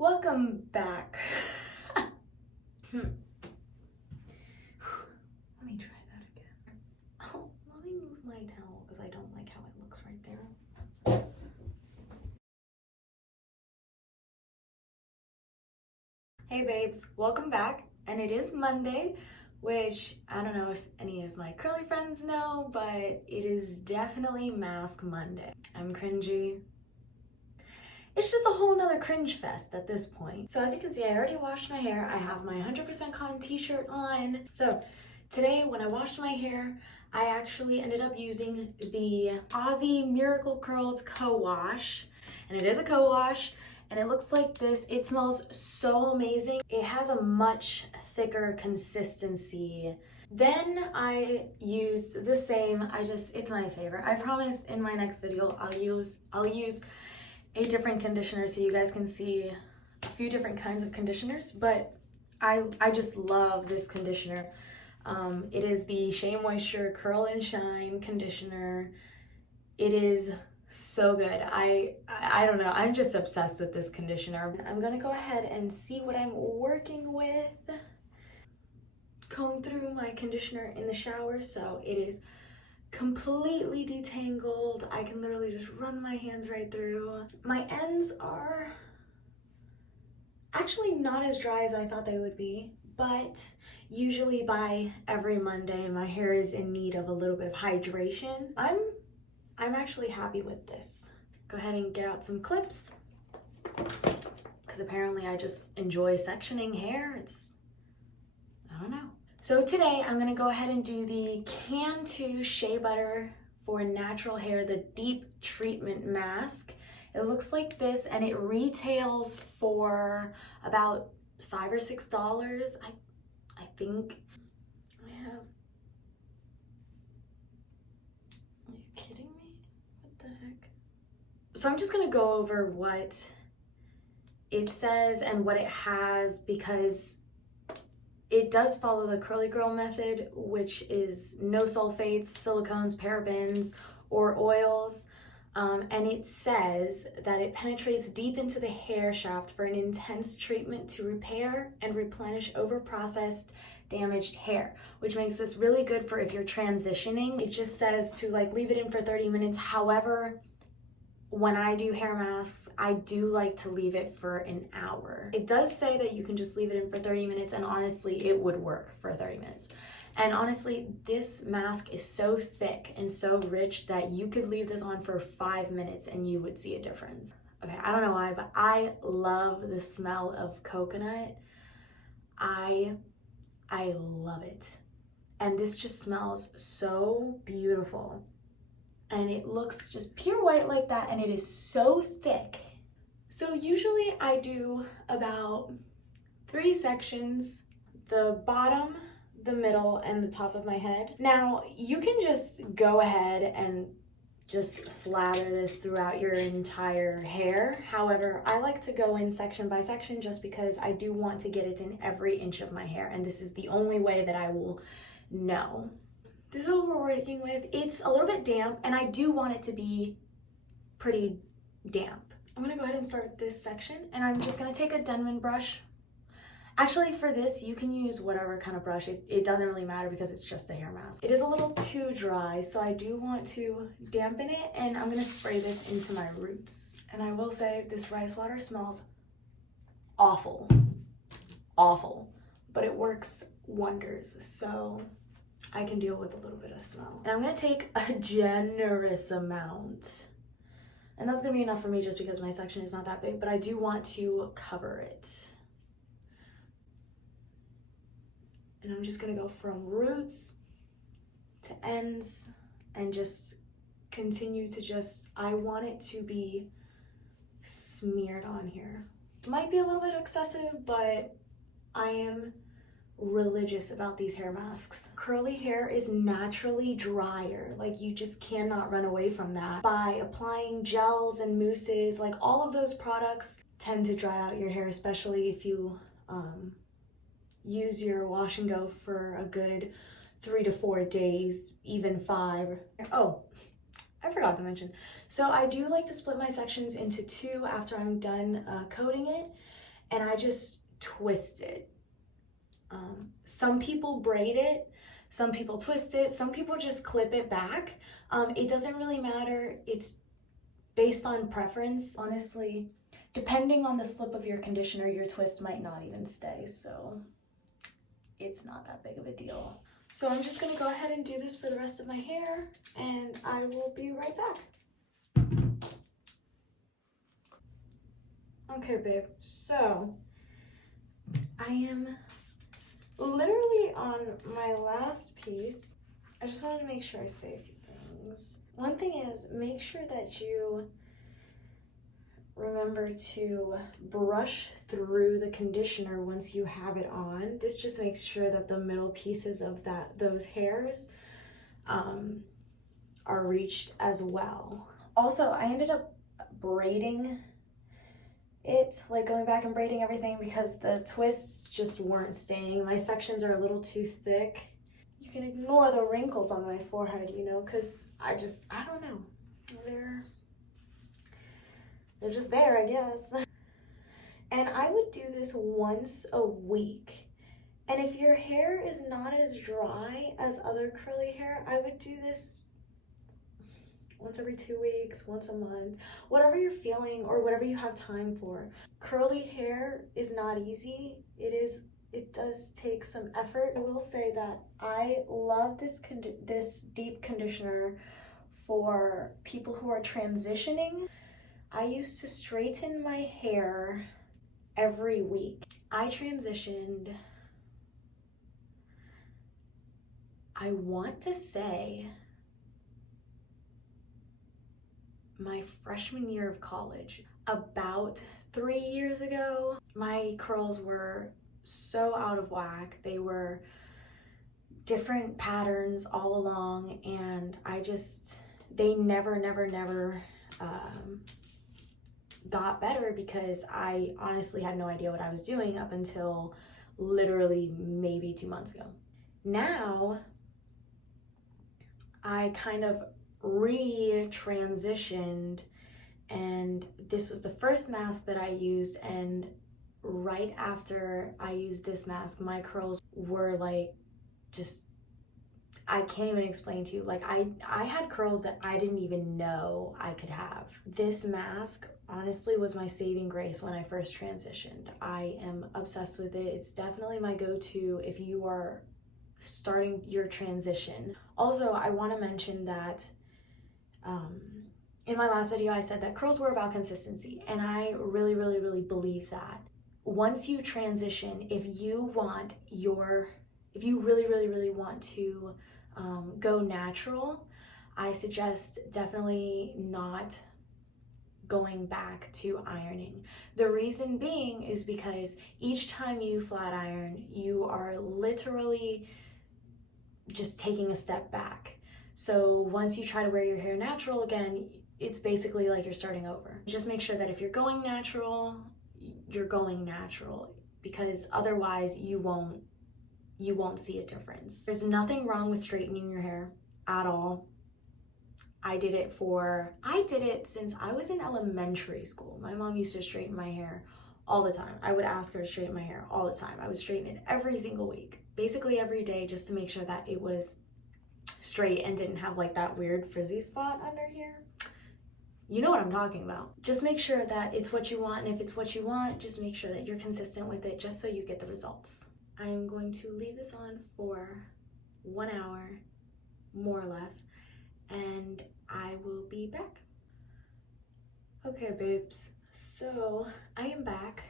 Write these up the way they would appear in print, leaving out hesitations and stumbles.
Welcome back. Let me try that again. Oh, let me move my towel because I don't like how it looks right there. Hey babes, welcome back. And it is Monday, which I don't know if any of my curly friends know, but it is definitely Mask Monday. I'm cringy. It's just a whole nother cringe fest at this point. So as you can see, I already washed my hair. I have my 100% cotton t-shirt on. So today when I washed my hair, I actually ended up using the Aussie Miracle Curls co-wash. And it is a co-wash and it looks like this. It smells so amazing. It has a much thicker consistency. Then I used the same, it's my favorite. I promise in my next video I'll use a different conditioner so you guys can see a few different kinds of conditioners, but I just love this conditioner. It is the Shea Moisture Curl and Shine conditioner. It is so good. I don't know, I'm just obsessed with this conditioner. I'm gonna go ahead and see what I'm working with. Comb through my conditioner in the shower, so it is completely detangled. I can literally just run my hands right through. My ends are actually not as dry as I thought they would be, but usually by every Monday my hair is in need of a little bit of hydration. I'm actually happy with this. Go ahead and get out some clips because apparently I just enjoy sectioning hair. I don't know. So today I'm gonna go ahead and do the Cantu Shea Butter for Natural Hair, the Deep Treatment Mask. It looks like this and it retails for about $5 or $6. I think I have, are you kidding me? What the heck? So I'm just gonna go over what it says and what it has because it does follow the curly girl method, which is no sulfates, silicones, parabens, or oils. And it says that it penetrates deep into the hair shaft for an intense treatment to repair and replenish overprocessed, damaged hair, which makes this really good for if you're transitioning. It just says to leave it in for 30 minutes. However, when I do hair masks, I do like to leave it for an hour. It does say that you can just leave it in for 30 minutes and honestly, it would work for 30 minutes. And honestly, this mask is so thick and so rich that you could leave this on for 5 minutes and you would see a difference. Okay, I don't know why, but I love the smell of coconut. I love it. And this just smells so beautiful. And it looks just pure white like that, and it is so thick. So usually I do about 3 sections, the bottom, the middle, and the top of my head. Now, you can just go ahead and just slather this throughout your entire hair. However, I like to go in section by section just because I do want to get it in every inch of my hair, and this is the only way that I will know. This is what we're working with. It's a little bit damp and I do want it to be pretty damp. I'm gonna go ahead and start this section and I'm just gonna take a Denman brush. Actually for this, you can use whatever kind of brush. It doesn't really matter because it's just a hair mask. It is a little too dry, so I do want to dampen it and I'm gonna spray this into my roots. And I will say this rice water smells awful, but it works wonders. So I can deal with a little bit of smell. And I'm gonna take a generous amount. And that's gonna be enough for me just because my section is not that big, but I do want to cover it. And I'm just gonna go from roots to ends and just continue to I want it to be smeared on here. It might be a little bit excessive, but I am religious about these hair masks. Curly hair is naturally drier. You just cannot run away from that. By applying gels and mousses, all of those products tend to dry out your hair, especially if you use your wash and go for a good 3 to 4 days, even 5. Oh, I forgot to mention. So I do like to split my sections into 2 after I'm done coating it. and I just twist it. Some people braid it, some people twist it, some people just clip it back. It doesn't really matter. It's based on preference. Honestly, depending on the slip of your conditioner, your twist might not even stay, so it's not that big of a deal. So I'm just gonna go ahead and do this for the rest of my hair, and I will be right back. Okay, babe, so I am literally on my last piece. I just wanted to make sure I say a few things. One thing is, make sure that you remember to brush through the conditioner once you have it on. This just makes sure that the middle pieces of those hairs are reached as well. Also, I ended up braiding it, like going back and braiding everything because the twists just weren't staying. My sections are a little too thick. You can ignore the wrinkles on my forehead, you know, because I don't know. They're just there, I guess. And I would do this once a week. And if your hair is not as dry as other curly hair, I would do this once every 2 weeks, once a month, whatever you're feeling or whatever you have time for. Curly hair is not easy. It does take some effort. I will say that I love this deep conditioner for people who are transitioning. I used to straighten my hair every week. I transitioned, I want to say, my freshman year of college. About 3 years ago, my curls were so out of whack. They were different patterns all along, and they never got better because I honestly had no idea what I was doing up until literally maybe 2 months ago. Now, I kind of re-transitioned, and this was the first mask that I used, and right after I used this mask, my curls were like just, I can't even explain to you. Like I had curls that I didn't even know I could have. This mask honestly was my saving grace when I first transitioned. I am obsessed with it. It's definitely my go-to if you are starting your transition. Also, I want to mention that in my last video, I said that curls were about consistency, and I really believe that. Once you transition, if you really want to go natural, I suggest definitely not going back to ironing. The reason being is because each time you flat iron, you are literally just taking a step back. So once you try to wear your hair natural again, it's basically like you're starting over. Just make sure that if you're going natural, you're going natural, because otherwise you won't see a difference. There's nothing wrong with straightening your hair at all. I did it since I was in elementary school. My mom used to straighten my hair all the time. I would ask her to straighten my hair all the time. I would straighten it every single week, basically every day, just to make sure that it was straight and didn't have like that weird frizzy spot under here. You know what I'm talking about. Just make sure that it's what you want, and if it's what you want, just make sure that you're consistent with it just so you get the results. I'm going to leave this on for 1 hour, more or less, and I will be back. Okay, babes, so I am back.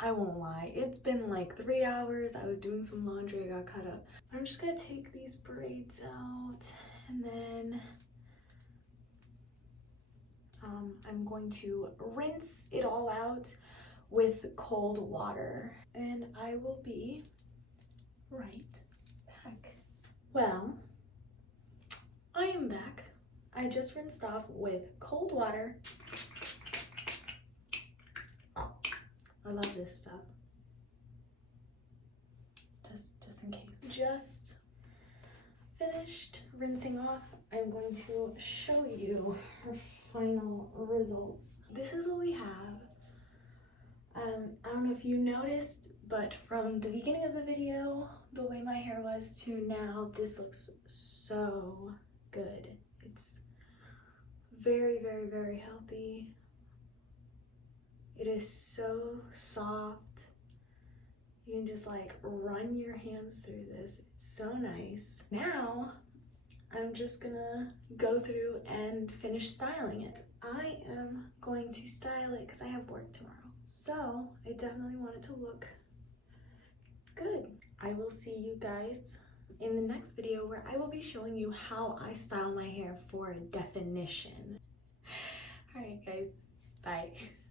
I won't lie, it's been like 3 hours. I was doing some laundry, I got caught up. I'm just gonna take these braids out, and then I'm going to rinse it all out with cold water, and I will be right back. Well, I am back. I just rinsed off with cold water. I love this stuff. Just in case. Just finished rinsing off. I'm going to show you our final results. This is what we have. I don't know if you noticed, but from the beginning of the video, the way my hair was to now, this looks so good. It's very, very, very healthy. It is so soft. You can just like run your hands through this. It's so nice. Now, I'm just gonna go through and finish styling it. I am going to style it because I have work tomorrow. So I definitely want it to look good. I will see you guys in the next video where I will be showing you how I style my hair for definition. All right, guys, bye.